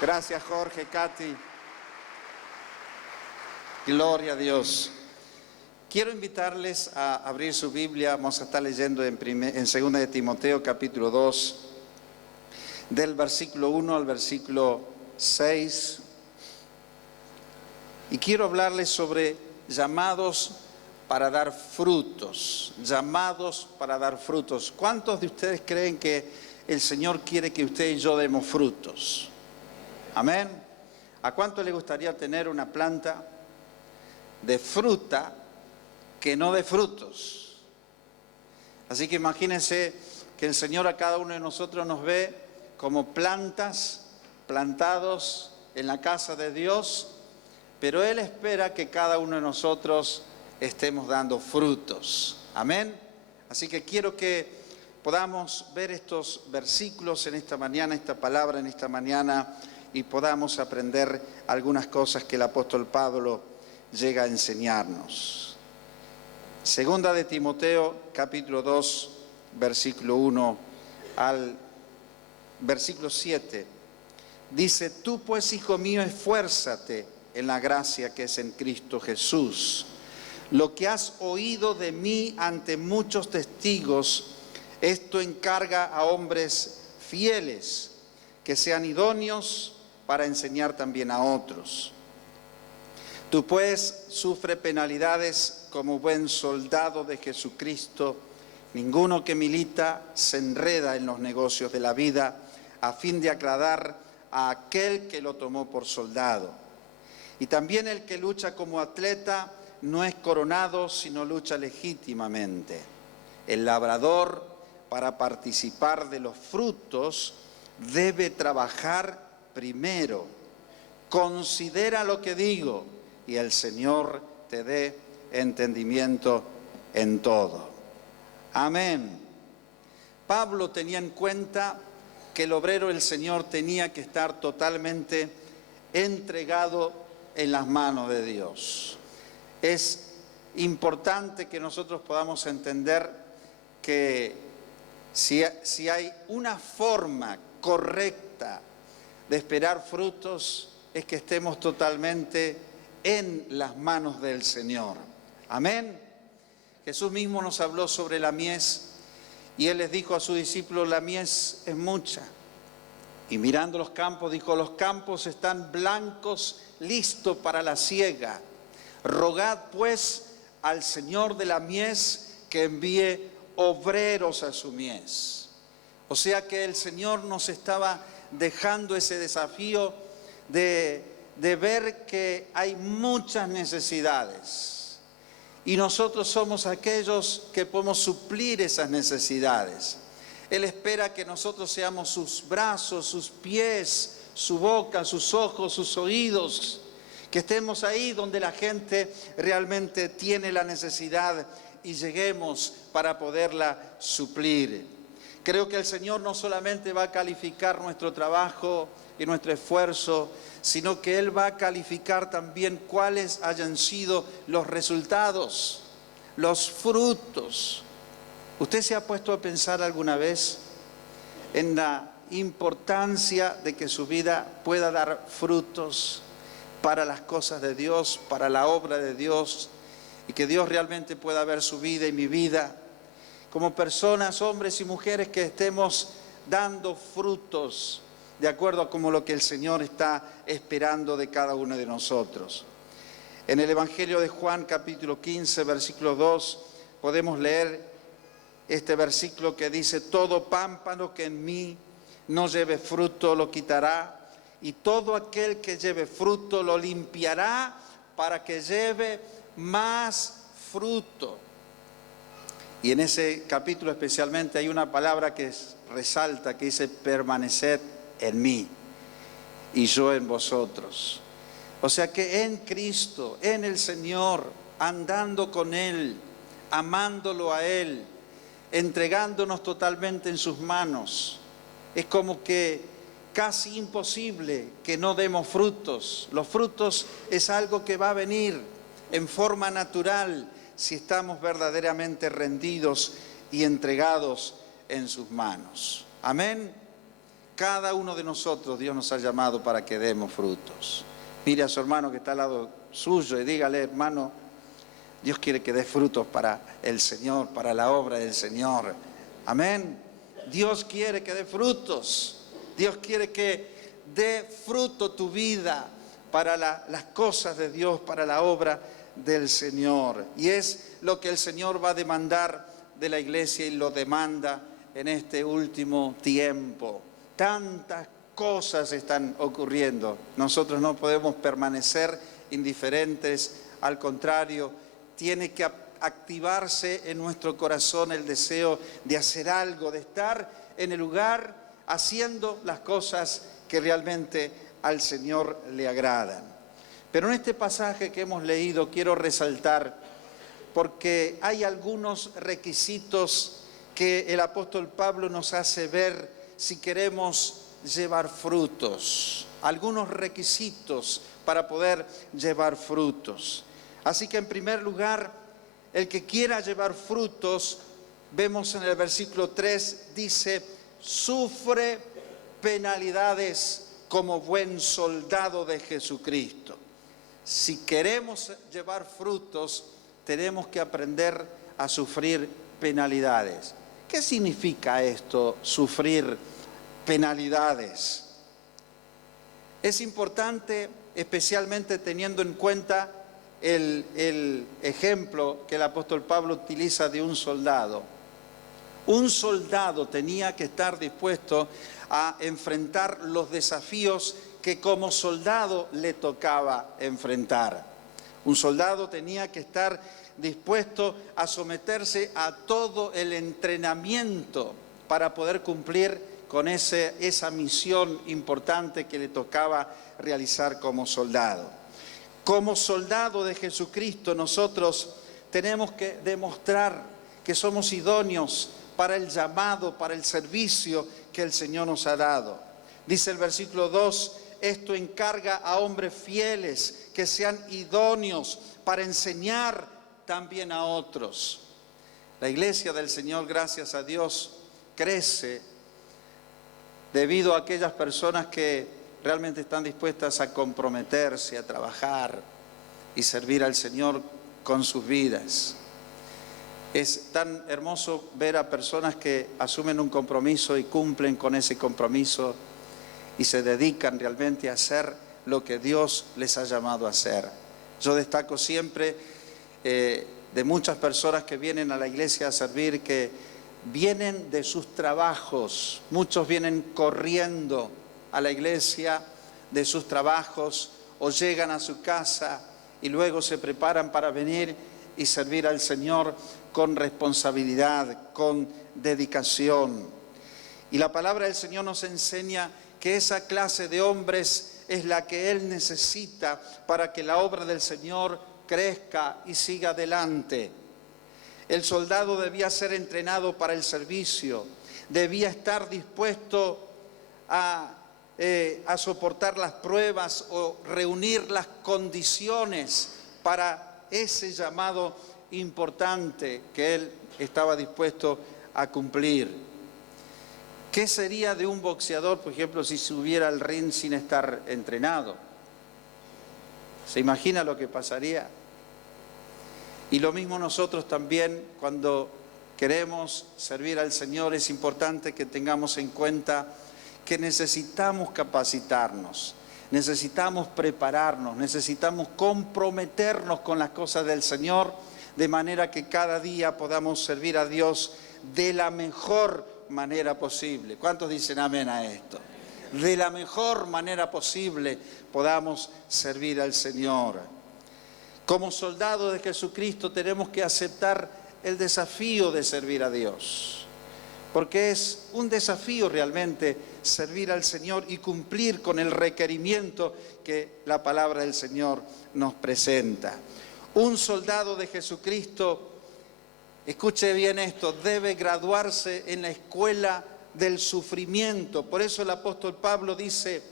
Gracias, Jorge, Katy. Gloria a Dios. Quiero invitarles a abrir su Biblia. Vamos a estar leyendo en 2 de Timoteo, capítulo 2, del versículo 1 al versículo 6. Y quiero hablarles sobre llamados para dar frutos. Llamados para dar frutos. ¿Cuántos de ustedes creen que el Señor quiere que usted y yo demos frutos? Amén. ¿A cuánto le gustaría tener una planta de fruta que no de frutos? Así que imagínense que el Señor a cada uno de nosotros nos ve como plantas plantados en la casa de Dios, pero Él espera que cada uno de nosotros estemos dando frutos. Amén. Así que quiero que podamos ver estos versículos en esta mañana, esta palabra en esta mañana, y podamos aprender algunas cosas que el apóstol Pablo llega a enseñarnos. Segunda de Timoteo, capítulo 2, versículo 1 al versículo 7. Dice: tú pues, hijo mío, esfuérzate en la gracia que es en Cristo Jesús. Lo que has oído de mí ante muchos testigos, esto encarga a hombres fieles, que sean idóneos para enseñar también a otros. Tú pues sufre penalidades como buen soldado de Jesucristo. Ninguno que milita se enreda en los negocios de la vida a fin de agradar a aquel que lo tomó por soldado. Y también el que lucha como atleta no es coronado, sino lucha legítimamente. El labrador, para participar de los frutos, debe trabajar primero. Considera lo que digo, y el Señor te dé entendimiento en todo. Amén. Pablo tenía en cuenta que el obrero del Señor tenía que estar totalmente entregado en las manos de Dios. Es importante que nosotros podamos entender que si hay una forma correcta de esperar frutos, es que estemos totalmente en las manos del Señor. Amén. Jesús mismo nos habló sobre la mies y Él les dijo a sus discípulos: la mies es mucha. Y mirando los campos, dijo: los campos están blancos, listos para la siega. Rogad pues al Señor de la mies que envíe obreros a su mies. O sea que el Señor nos estaba dejando ese desafío de ver que hay muchas necesidades. Y nosotros somos aquellos que podemos suplir esas necesidades. Él espera que nosotros seamos sus brazos, sus pies, su boca, sus ojos, sus oídos, que estemos ahí donde la gente realmente tiene la necesidad y lleguemos para poderla suplir. Creo que el Señor no solamente va a calificar nuestro trabajo y nuestro esfuerzo, sino que Él va a calificar también cuáles hayan sido los resultados, los frutos. ¿Usted se ha puesto a pensar alguna vez en la importancia de que su vida pueda dar frutos para las cosas de Dios, para la obra de Dios, y que Dios realmente pueda ver su vida y mi vida como personas, hombres y mujeres, que estemos dando frutos de acuerdo a como lo que el Señor está esperando de cada uno de nosotros? En el Evangelio de Juan, capítulo 15, versículo 2, podemos leer este versículo que dice: todo pámpano que en mí no lleve fruto lo quitará, y todo aquel que lleve fruto lo limpiará para que lleve más fruto. Y en ese capítulo especialmente hay una palabra que resalta, que dice: permaneced en mí y yo en vosotros. O sea que en Cristo, en el Señor, andando con Él, amándolo a Él, entregándonos totalmente en sus manos, es como que casi imposible que no demos frutos. Los frutos es algo que va a venir en forma natural si estamos verdaderamente rendidos y entregados en sus manos. Amén. Cada uno de nosotros Dios nos ha llamado para que demos frutos. Mire a su hermano que está al lado suyo y dígale: hermano, Dios quiere que dé frutos para el Señor, para la obra del Señor. Amén. Dios quiere que dé frutos. Dios quiere que dé fruto tu vida para las cosas de Dios, para la obra del Señor. Y es lo que el Señor va a demandar de la iglesia y lo demanda en este último tiempo. Tantas cosas están ocurriendo. Nosotros no podemos permanecer indiferentes. Al contrario, tiene que activarse en nuestro corazón el deseo de hacer algo, de estar en el lugar haciendo las cosas que realmente al Señor le agradan. Pero en este pasaje que hemos leído quiero resaltar, porque hay algunos requisitos que el apóstol Pablo nos hace ver si queremos llevar frutos. Algunos requisitos para poder llevar frutos. Así que en primer lugar, el que quiera llevar frutos, vemos en el versículo 3, dice: sufre penalidades como buen soldado de Jesucristo. Si queremos llevar frutos, tenemos que aprender a sufrir penalidades. ¿Qué significa esto, sufrir penalidades? Es importante, especialmente teniendo en cuenta el ejemplo que el apóstol Pablo utiliza de un soldado. Un soldado tenía que estar dispuesto a enfrentar los desafíos que como soldado le tocaba enfrentar. Un soldado tenía que estar dispuesto a someterse a todo el entrenamiento para poder cumplir con esa misión importante que le tocaba realizar como soldado. Como soldado de Jesucristo, nosotros tenemos que demostrar que somos idóneos para el llamado, para el servicio que el Señor nos ha dado. Dice el versículo 2, esto encarga a hombres fieles que sean idóneos para enseñar también a otros. La iglesia del Señor, gracias a Dios, crece debido a aquellas personas que realmente están dispuestas a comprometerse, a trabajar y servir al Señor con sus vidas. Es tan hermoso ver a personas que asumen un compromiso y cumplen con ese compromiso y se dedican realmente a hacer lo que Dios les ha llamado a hacer. Yo destaco siempre de muchas personas que vienen a la iglesia a servir, que vienen de sus trabajos. Muchos vienen corriendo a la iglesia de sus trabajos o llegan a su casa y luego se preparan para venir y servir al Señor con responsabilidad, con dedicación. Y la palabra del Señor nos enseña que esa clase de hombres es la que Él necesita para que la obra del Señor crezca y siga adelante. El soldado debía ser entrenado para el servicio, debía estar dispuesto a soportar las pruebas o reunir las condiciones para ese llamado importante que él estaba dispuesto a cumplir. ¿Qué sería de un boxeador, por ejemplo, si subiera al ring sin estar entrenado? ¿Se imagina lo que pasaría? Y lo mismo nosotros también, cuando queremos servir al Señor, es importante que tengamos en cuenta que necesitamos capacitarnos, necesitamos prepararnos, necesitamos comprometernos con las cosas del Señor, de manera que cada día podamos servir a Dios de la mejor manera posible. ¿Cuántos dicen amén a esto? De la mejor manera posible podamos servir al Señor. Como soldados de Jesucristo tenemos que aceptar el desafío de servir a Dios, porque es un desafío realmente servir al Señor y cumplir con el requerimiento que la palabra del Señor nos presenta. Un soldado de Jesucristo, escuche bien esto, debe graduarse en la escuela del sufrimiento. Por eso el apóstol Pablo dice,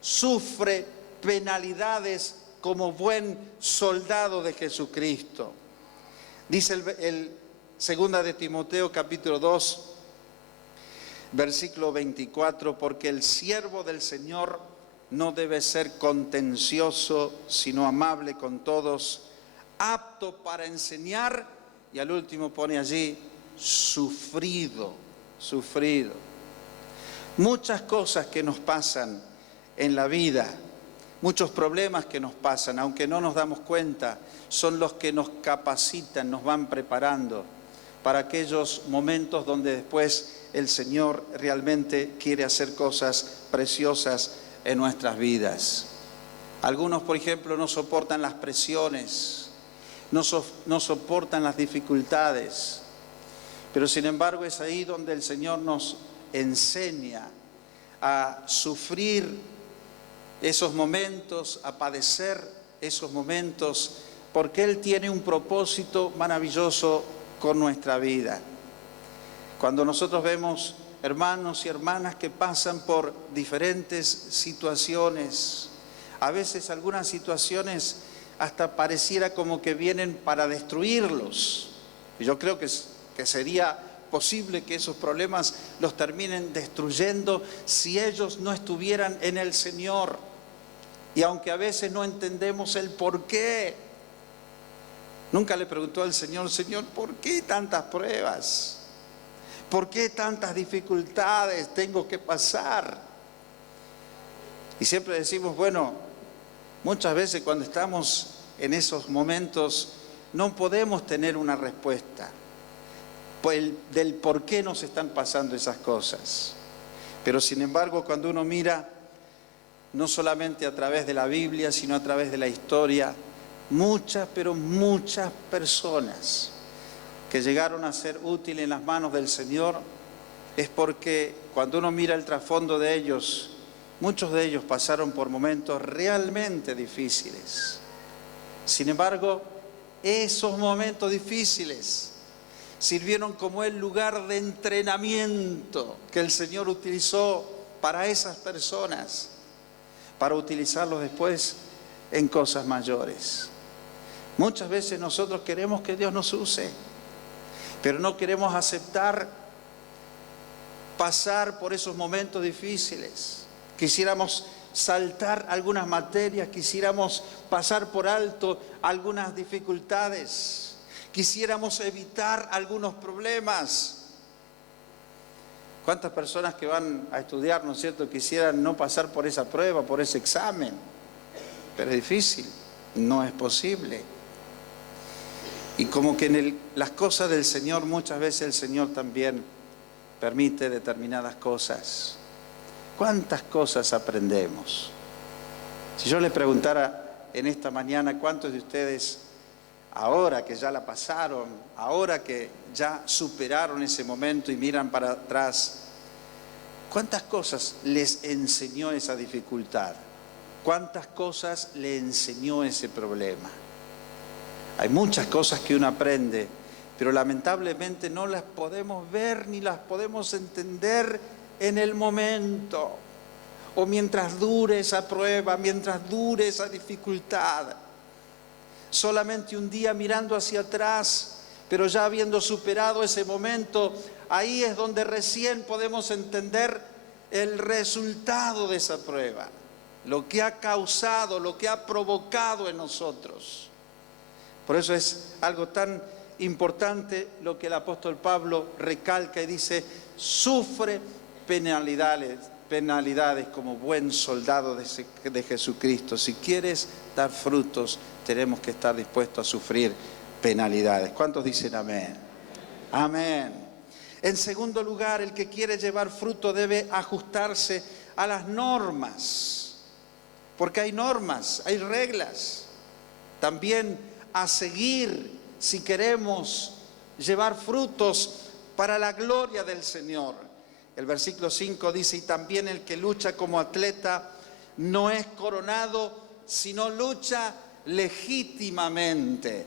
sufre penalidades como buen soldado de Jesucristo. Dice el 2 de Timoteo capítulo 2, Versículo 24, porque el siervo del Señor no debe ser contencioso, sino amable con todos, apto para enseñar, y al último pone allí, sufrido. Muchas cosas que nos pasan en la vida, muchos problemas que nos pasan, aunque no nos damos cuenta, son los que nos capacitan, nos van preparando para aquellos momentos donde después el Señor realmente quiere hacer cosas preciosas en nuestras vidas. Algunos, por ejemplo, no soportan las presiones, no soportan las dificultades, pero sin embargo es ahí donde el Señor nos enseña a sufrir esos momentos, a padecer esos momentos, porque Él tiene un propósito maravilloso con nuestra vida. Cuando nosotros vemos hermanos y hermanas que pasan por diferentes situaciones, a veces algunas situaciones hasta pareciera como que vienen para destruirlos. Y yo creo que sería posible que esos problemas los terminen destruyendo si ellos no estuvieran en el Señor. Y aunque a veces no entendemos el por qué, nunca le preguntó al Señor, Señor, ¿por qué tantas pruebas? ¿Por qué tantas dificultades tengo que pasar? Y siempre decimos, bueno, muchas veces cuando estamos en esos momentos no podemos tener una respuesta del por qué nos están pasando esas cosas. Pero sin embargo, cuando uno mira, no solamente a través de la Biblia, sino a través de la historia, muchas, pero muchas personas que llegaron a ser útiles en las manos del Señor, es porque cuando uno mira el trasfondo de ellos, muchos de ellos pasaron por momentos realmente difíciles. Sin embargo, esos momentos difíciles sirvieron como el lugar de entrenamiento que el Señor utilizó para esas personas, para utilizarlos después en cosas mayores. Muchas veces nosotros queremos que Dios nos use, pero no queremos aceptar pasar por esos momentos difíciles. Quisiéramos saltar algunas materias, quisiéramos pasar por alto algunas dificultades, quisiéramos evitar algunos problemas. ¿Cuántas personas que van a estudiar, ¿no es cierto?, quisieran no pasar por esa prueba, por ese examen? Pero es difícil, no es posible. Y como que en las cosas del Señor, muchas veces el Señor también permite determinadas cosas. ¿Cuántas cosas aprendemos? Si yo le preguntara en esta mañana, ¿cuántos de ustedes, ahora que ya la pasaron, ahora que ya superaron ese momento y miran para atrás, cuántas cosas les enseñó esa dificultad? ¿Cuántas cosas le enseñó ese problema? Hay muchas cosas que uno aprende, pero lamentablemente no las podemos ver ni las podemos entender en el momento, o mientras dure esa prueba, mientras dure esa dificultad. Solamente un día mirando hacia atrás, pero ya habiendo superado ese momento, ahí es donde recién podemos entender el resultado de esa prueba, lo que ha causado, lo que ha provocado en nosotros. Por eso es algo tan importante lo que el apóstol Pablo recalca y dice: sufre penalidades como buen soldado de Jesucristo. Si quieres dar frutos, tenemos que estar dispuestos a sufrir penalidades. ¿Cuántos dicen amén? Amén. En segundo lugar, el que quiere llevar fruto debe ajustarse a las normas, porque hay normas, hay reglas también a seguir si queremos llevar frutos para la gloria del Señor. El versículo 5 dice: y también el que lucha como atleta no es coronado, sino lucha legítimamente.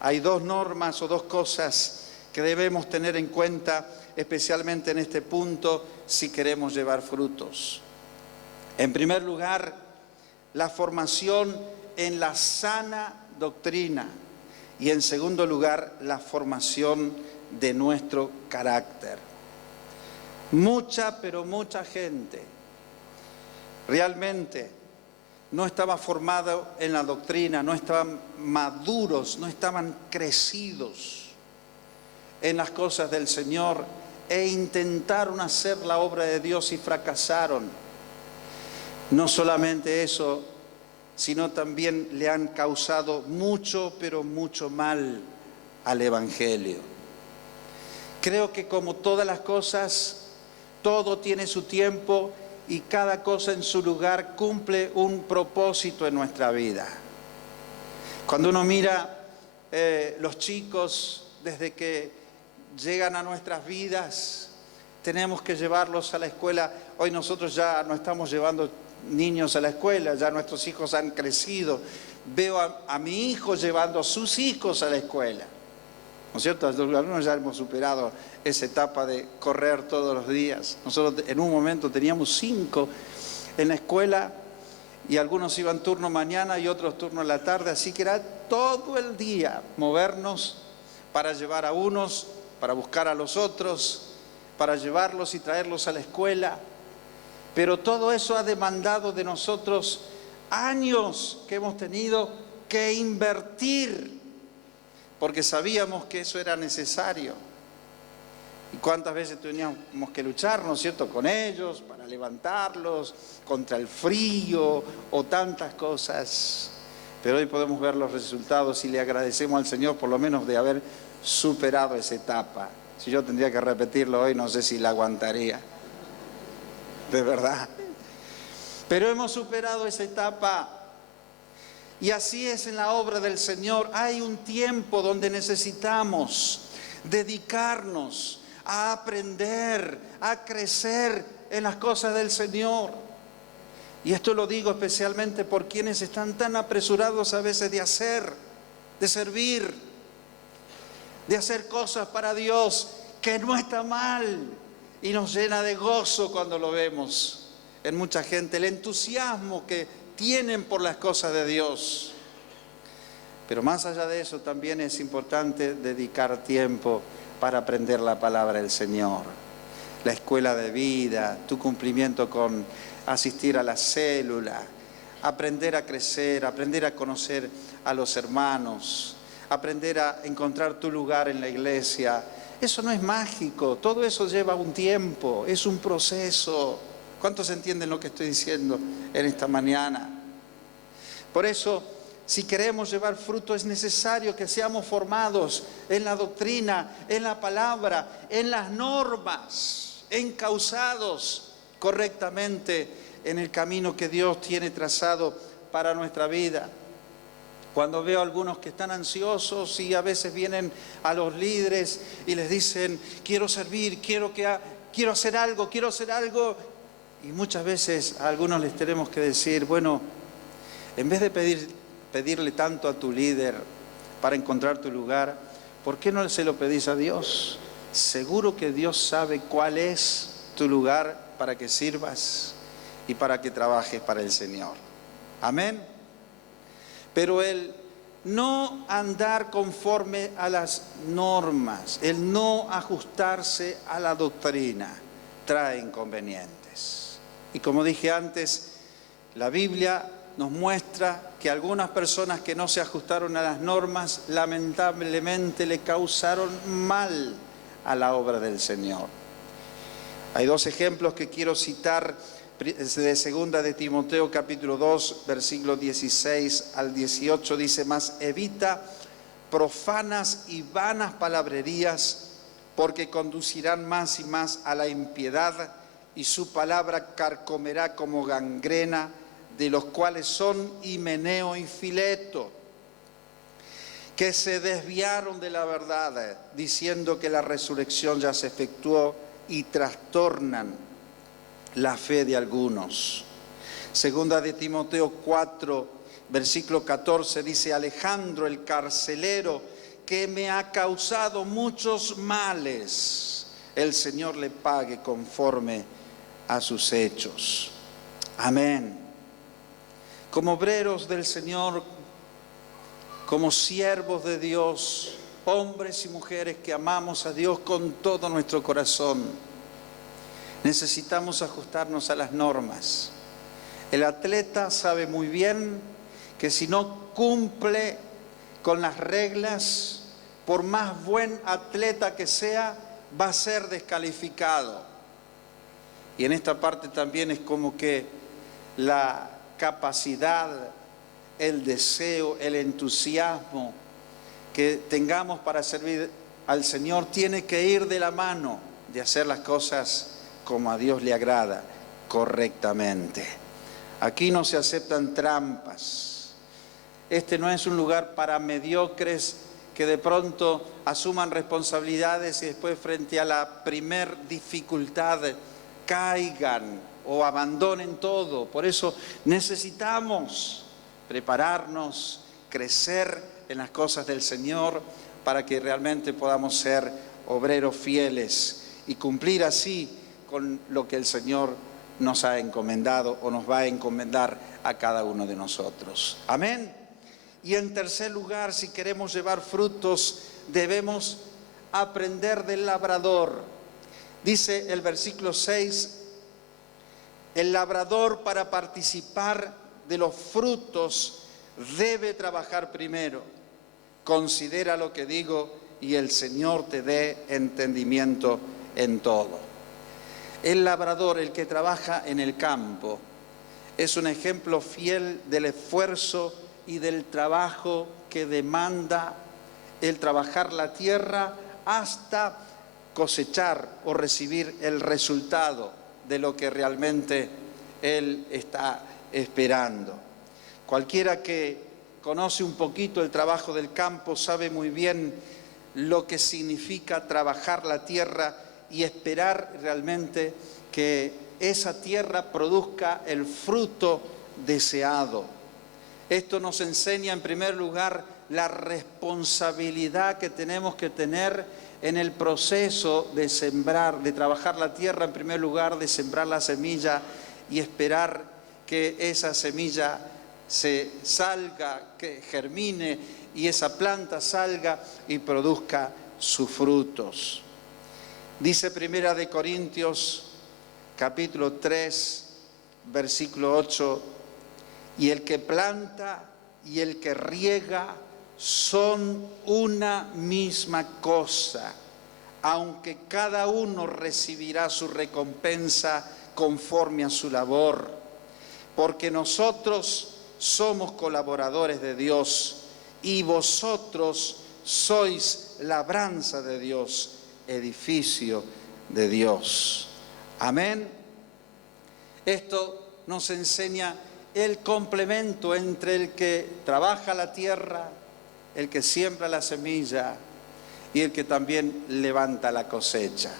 Hay dos normas o dos cosas que debemos tener en cuenta, especialmente en este punto, si queremos llevar frutos. En primer lugar, la formación en la sana doctrina, y en segundo lugar, la formación de nuestro carácter. Mucha, pero mucha gente realmente no estaba formado en la doctrina, no estaban maduros, no estaban crecidos en las cosas del Señor e intentaron hacer la obra de Dios y fracasaron. No solamente eso, sino también le han causado mucho, pero mucho mal al Evangelio. Creo que como todas las cosas, todo tiene su tiempo y cada cosa en su lugar cumple un propósito en nuestra vida. Cuando uno mira los chicos, desde que llegan a nuestras vidas, tenemos que llevarlos a la escuela. Hoy nosotros ya no estamos llevando niños a la escuela, ya nuestros hijos han crecido. Veo a mi hijo llevando a sus hijos a la escuela, ¿no es cierto? Algunos ya hemos superado esa etapa de correr todos los días. Nosotros en un momento teníamos 5 en la escuela y algunos iban turno mañana y otros turno en la tarde, así que era todo el día movernos para llevar a unos, para buscar a los otros, para llevarlos y traerlos a la escuela. Pero todo eso ha demandado de nosotros años que hemos tenido que invertir, porque sabíamos que eso era necesario. Y cuántas veces teníamos que luchar, ¿no es cierto?, con ellos, para levantarlos, contra el frío o tantas cosas. Pero hoy podemos ver los resultados y le agradecemos al Señor por lo menos de haber superado esa etapa. Si yo tendría que repetirlo hoy, no sé si la aguantaría, de verdad. Pero hemos superado esa etapa. Y así es en la obra del Señor. Hay un tiempo donde necesitamos dedicarnos a aprender, a crecer en las cosas del Señor. Y esto lo digo especialmente por quienes están tan apresurados a veces de hacer, de servir, de hacer cosas para Dios, que no está mal y nos llena de gozo cuando lo vemos en mucha gente, el entusiasmo que tienen por las cosas de Dios. Pero más allá de eso también es importante dedicar tiempo para aprender la palabra del Señor, la escuela de vida, tu cumplimiento con asistir a la célula, aprender a crecer, aprender a conocer a los hermanos, aprender a encontrar tu lugar en la iglesia. Eso no es mágico, todo eso lleva un tiempo, es un proceso. ¿Cuántos entienden lo que estoy diciendo en esta mañana? Por eso, si queremos llevar fruto, es necesario que seamos formados en la doctrina, en la palabra, en las normas, encauzados correctamente en el camino que Dios tiene trazado para nuestra vida. Cuando veo a algunos que están ansiosos y a veces vienen a los líderes y les dicen, quiero servir, quiero hacer algo, y muchas veces a algunos les tenemos que decir, bueno, en vez de pedirle tanto a tu líder para encontrar tu lugar, ¿por qué no se lo pedís a Dios? Seguro que Dios sabe cuál es tu lugar para que sirvas y para que trabajes para el Señor. Amén. Pero el no andar conforme a las normas, el no ajustarse a la doctrina, trae inconvenientes. Y como dije antes, la Biblia nos muestra que algunas personas que no se ajustaron a las normas, lamentablemente le causaron mal a la obra del Señor. Hay 2 ejemplos que quiero citar de segunda de Timoteo capítulo 2, versículos 16 al 18, dice, mas evita profanas y vanas palabrerías, porque conducirán más y más a la impiedad, y su palabra carcomerá como gangrena, de los cuales son Himeneo y Fileto, que se desviaron de la verdad, diciendo que la resurrección ya se efectuó, y trastornan la fe de algunos. Segunda de Timoteo 4, versículo 14, dice, Alejandro el carcelero, que me ha causado muchos males, el Señor le pague conforme a sus hechos. Amén. Como obreros del Señor, como siervos de Dios, hombres y mujeres que amamos a Dios con todo nuestro corazón, Necesitamos ajustarnos a las normas. El atleta sabe muy bien que si no cumple con las reglas, por más buen atleta que sea, va a ser descalificado. Y en esta parte también es como que la capacidad, el deseo, el entusiasmo que tengamos para servir al Señor tiene que ir de la mano de hacer las cosas como a Dios le agrada, correctamente. Aquí no se aceptan trampas. Este no es un lugar para mediocres que de pronto asuman responsabilidades y después frente a la primer dificultad caigan o abandonen todo. Por eso necesitamos prepararnos, crecer en las cosas del Señor para que realmente podamos ser obreros fieles y cumplir así con lo que el Señor nos ha encomendado o nos va a encomendar a cada uno de nosotros. Amén. Y en tercer lugar, si queremos llevar frutos, debemos aprender del labrador. Dice el versículo 6, el labrador para participar de los frutos debe trabajar primero. Considera lo que digo y el Señor te dé entendimiento en todo. El labrador, el que trabaja en el campo, es un ejemplo fiel del esfuerzo y del trabajo que demanda el trabajar la tierra hasta cosechar o recibir el resultado de lo que realmente él está esperando. Cualquiera que conoce un poquito el trabajo del campo sabe muy bien lo que significa trabajar la tierra y esperar realmente que esa tierra produzca el fruto deseado. Esto nos enseña en primer lugar la responsabilidad que tenemos que tener en el proceso de sembrar, de trabajar la tierra, en primer lugar, de sembrar la semilla y esperar que esa semilla se salga, que germine y esa planta salga y produzca sus frutos. Dice Primera de Corintios, capítulo 3, versículo 8, y el que planta y el que riega son una misma cosa, aunque cada uno recibirá su recompensa conforme a su labor, porque nosotros somos colaboradores de Dios y vosotros sois labranza de Dios, edificio de Dios. Amén. Esto nos enseña el complemento entre el que trabaja la tierra, el que siembra la semilla y el que también levanta la cosecha.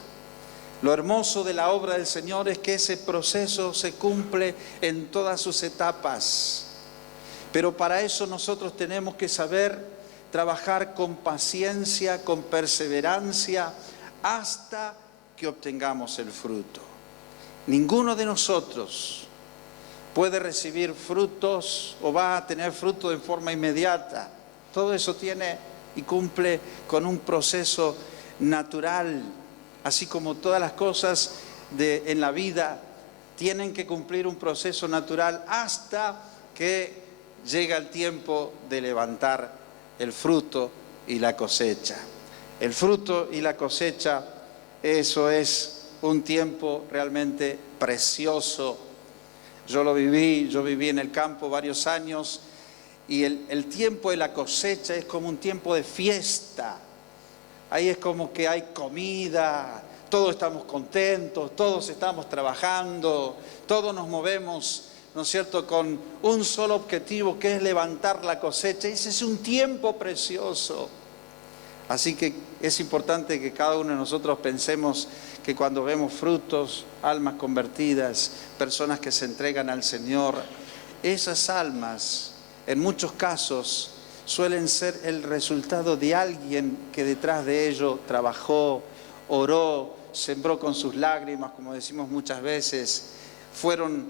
Lo hermoso de la obra del Señor es que ese proceso se cumple en todas sus etapas. Pero para eso nosotros tenemos que saber trabajar con paciencia, con perseverancia, hasta que obtengamos el fruto. Ninguno de nosotros puede recibir frutos o va a tener fruto de forma inmediata. Todo eso tiene y cumple con un proceso natural, así como todas las cosas en la vida tienen que cumplir un proceso natural hasta que llega el tiempo de levantar el fruto y la cosecha. El fruto y la cosecha, eso es un tiempo realmente precioso. Yo viví en el campo varios años y el tiempo de la cosecha es como un tiempo de fiesta. Ahí es como que hay comida, todos estamos contentos, todos estamos trabajando, todos nos movemos, ¿no es cierto?, con un solo objetivo, que es levantar la cosecha. Ese es un tiempo precioso. Así que es importante que cada uno de nosotros pensemos que cuando vemos frutos, almas convertidas, personas que se entregan al Señor, esas almas, en muchos casos, suelen ser el resultado de alguien que detrás de ello trabajó, oró, sembró con sus lágrimas, como decimos muchas veces, fueron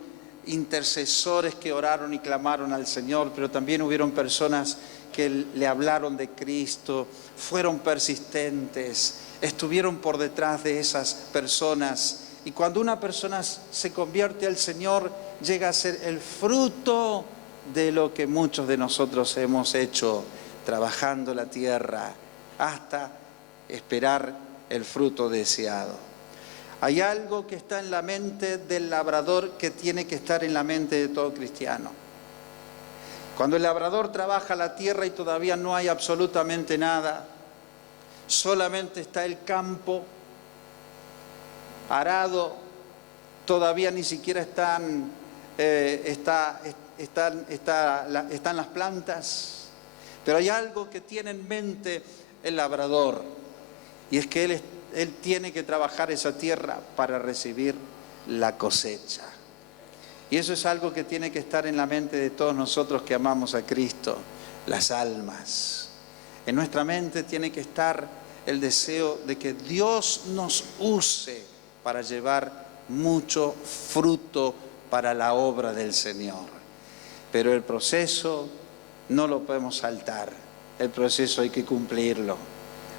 intercesores que oraron y clamaron al Señor, pero también hubieron personas que le hablaron de Cristo, fueron persistentes, estuvieron por detrás de esas personas Y cuando una persona se convierte al Señor, llega a ser el fruto de lo que muchos de nosotros hemos hecho, trabajando la tierra, hasta esperar el fruto deseado. Hay algo que está en la mente del labrador que tiene que estar en la mente de todo cristiano. Cuando el labrador trabaja la tierra y todavía no hay absolutamente nada, solamente está el campo arado, todavía ni siquiera están las plantas, pero hay algo que tiene en mente el labrador, y es que él tiene que trabajar esa tierra para recibir la cosecha. Y eso es algo que tiene que estar en la mente de todos nosotros que amamos a Cristo, las almas. En nuestra mente tiene que estar el deseo de que Dios nos use para llevar mucho fruto para la obra del Señor. Pero el proceso no lo podemos saltar, el proceso hay que cumplirlo,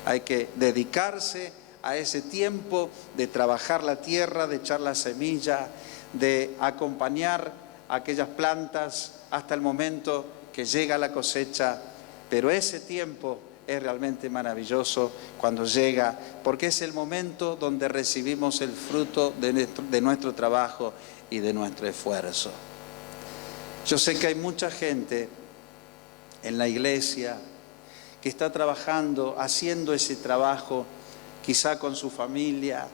hay que dedicarse a ese tiempo de trabajar la tierra, de echar la semilla, de acompañar a aquellas plantas hasta el momento que llega la cosecha. Pero ese tiempo es realmente maravilloso cuando llega, porque es el momento donde recibimos el fruto de nuestro trabajo y de nuestro esfuerzo. Yo sé que hay mucha gente en la iglesia que está trabajando, haciendo ese trabajo, quizá con su familia.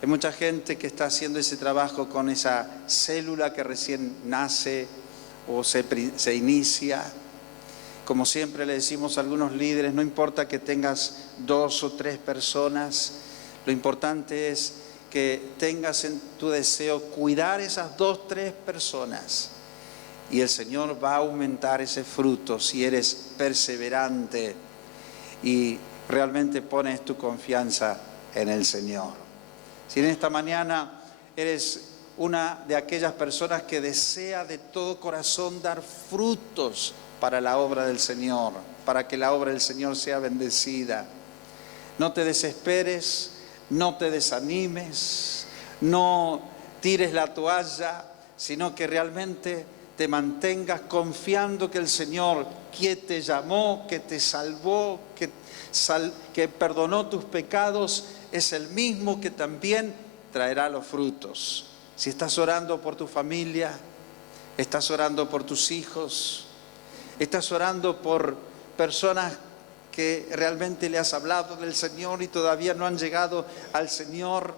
Hay mucha gente que está haciendo ese trabajo con esa célula que recién nace o se inicia. Como siempre le decimos a algunos líderes, no importa que tengas 2 o 3 personas, lo importante es que tengas en tu deseo cuidar esas 2 o 3 personas. Y el Señor va a aumentar ese fruto si eres perseverante y realmente pones tu confianza en el Señor. Si en esta mañana eres una de aquellas personas que desea de todo corazón dar frutos para la obra del Señor, para que la obra del Señor sea bendecida, no te desesperes, no te desanimes, no tires la toalla, sino que realmente te mantengas confiando que el Señor, que te llamó, que te salvó, que perdonó tus pecados, es el mismo que también traerá los frutos. Si estás orando por tu familia, estás orando por tus hijos, estás orando por personas que realmente le has hablado del Señor y todavía no han llegado al Señor,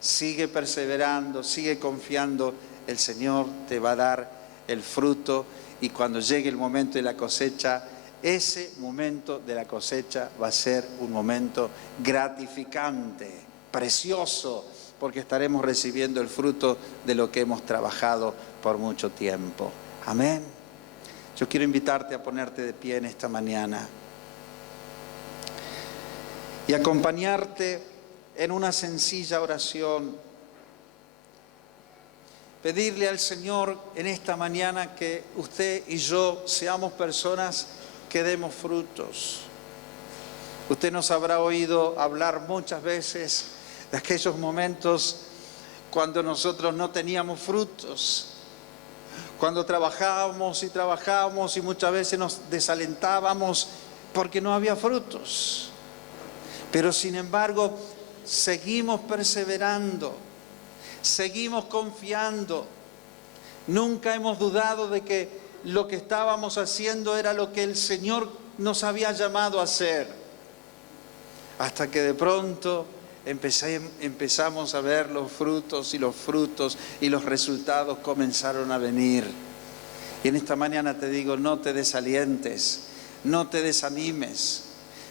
sigue perseverando, sigue confiando. El Señor te va a dar el fruto, y cuando llegue el momento de la cosecha, ese momento de la cosecha va a ser un momento gratificante, precioso, porque estaremos recibiendo el fruto de lo que hemos trabajado por mucho tiempo. Amén. Yo quiero invitarte a ponerte de pie en esta mañana y acompañarte en una sencilla oración. Pedirle al Señor en esta mañana que usted y yo seamos personas que demos frutos. Usted nos habrá oído hablar muchas veces de aquellos momentos cuando nosotros no teníamos frutos, cuando trabajábamos y muchas veces nos desalentábamos porque no había frutos. Pero sin embargo, seguimos perseverando, seguimos confiando. Nunca hemos dudado de que lo que estábamos haciendo era lo que el Señor nos había llamado a hacer. Hasta que de pronto empezamos a ver los frutos y los resultados comenzaron a venir. Y en esta mañana te digo, no te desalientes, no te desanimes.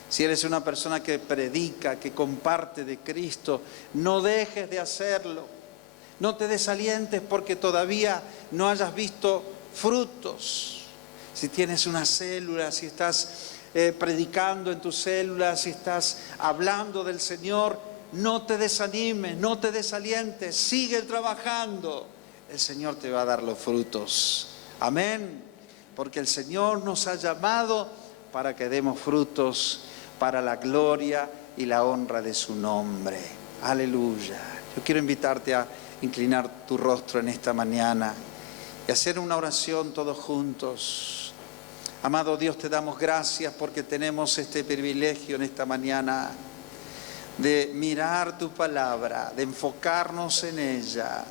Si eres una persona que predica, que comparte de Cristo, no dejes de hacerlo. No te desalientes porque todavía no hayas visto frutos. Si tienes una célula, si estás predicando en tu célula, si estás hablando del Señor, no te desanimes, no te desalientes, sigue trabajando. El Señor te va a dar los frutos. Amén. Porque el Señor nos ha llamado para que demos frutos para la gloria y la honra de su nombre. Aleluya. Yo quiero invitarte a inclinar tu rostro en esta mañana y hacer una oración todos juntos. Amado Dios, te damos gracias porque tenemos este privilegio en esta mañana de mirar tu palabra, de enfocarnos en ella.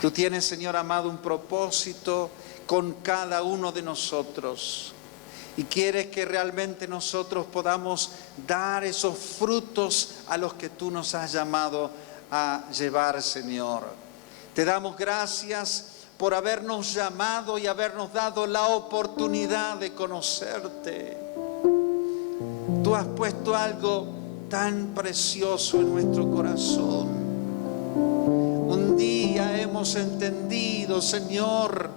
Tú tienes, Señor amado, un propósito con cada uno de nosotros y quieres que realmente nosotros podamos dar esos frutos a los que tú nos has llamado a llevar, Señor. Te damos gracias por habernos llamado y habernos dado la oportunidad de conocerte. Tú has puesto algo tan precioso en nuestro corazón. Un día hemos entendido, Señor,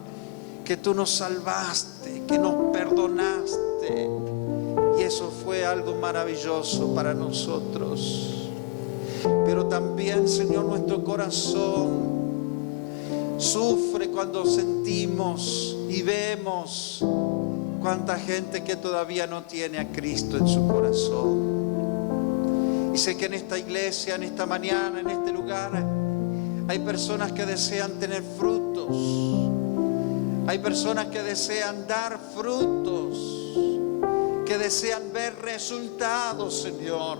que tú nos salvaste, que nos perdonaste, y eso fue algo maravilloso para nosotros. Pero también, Señor, nuestro corazón sufre cuando sentimos y vemos cuánta gente que todavía no tiene a Cristo en su corazón. Y sé que en esta iglesia, en esta mañana, en este lugar, hay personas que desean tener frutos. Hay personas que desean dar frutos, que desean ver resultados, Señor,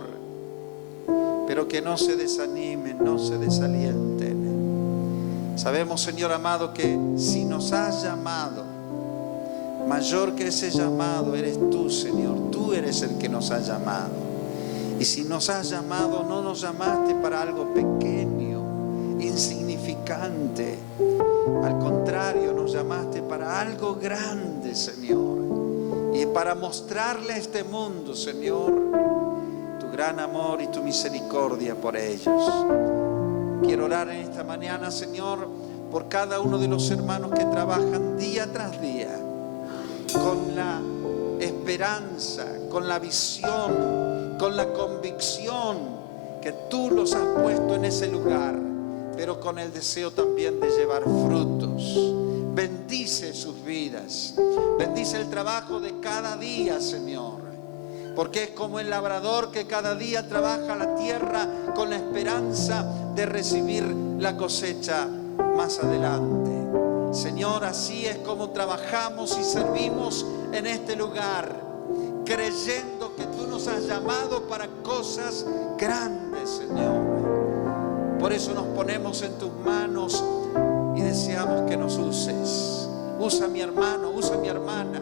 pero que no se desanimen, no se desalienten. Sabemos, Señor amado, que si nos has llamado, mayor que ese llamado eres tú, Señor. Tú eres el que nos ha llamado. Y si nos has llamado, no nos llamaste para algo pequeño, insignificante. Al contrario, nos llamaste para algo grande, Señor. Y para mostrarle a este mundo, Señor, tu gran amor y tu misericordia por ellos. Quiero orar en esta mañana, Señor, por cada uno de los hermanos que trabajan día tras día, con la esperanza, con la visión, con la convicción que tú los has puesto en ese lugar, pero con el deseo también de llevar frutos. Bendice sus vidas, bendice el trabajo de cada día, Señor, porque es como el labrador que cada día trabaja la tierra con la esperanza de recibir la cosecha más adelante. Señor, así es como trabajamos y servimos en este lugar, creyendo que tú nos has llamado para cosas grandes, Señor. Por eso nos ponemos en tus manos y deseamos que nos uses. Usa a mi hermano, usa a mi hermana,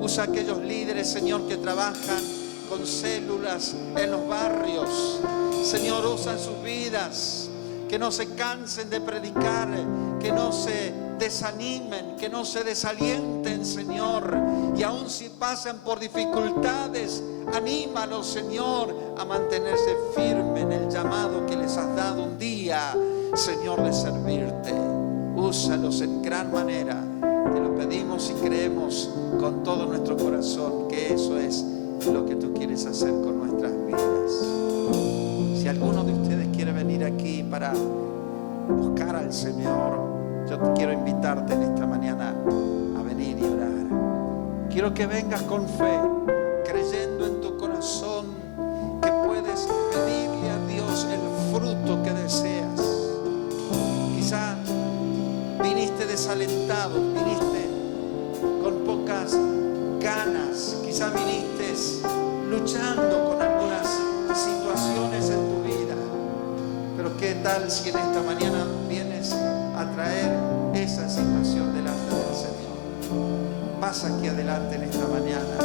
usa a aquellos líderes, Señor, que trabajan con células en los barrios. Señor, usa sus vidas, que no se cansen de predicar, que no se desanimen, que no se desalienten, Señor. Y aun si pasan por dificultades, anímalos, Señor, a mantenerse firme en el llamado que les has dado un día, Señor, de servirte. Úsalos en gran manera. Te lo pedimos y creemos con todo nuestro corazón que eso es lo que tú quieres hacer con nuestras vidas. Si alguno de ustedes quiere venir aquí para buscar al Señor, yo quiero invitarte en esta mañana a venir y orar. Quiero que vengas con fe, creyendo en tu corazón que puedes pedirle a Dios el fruto que deseas. Quizá viniste desalentado, viniste con pocas ganas, quizá viniste luchando con algunas situaciones en tu vida. Pero ¿qué tal si en esta mañana vienes a traer esa situación delante del Señor? Pasa aquí adelante en esta mañana.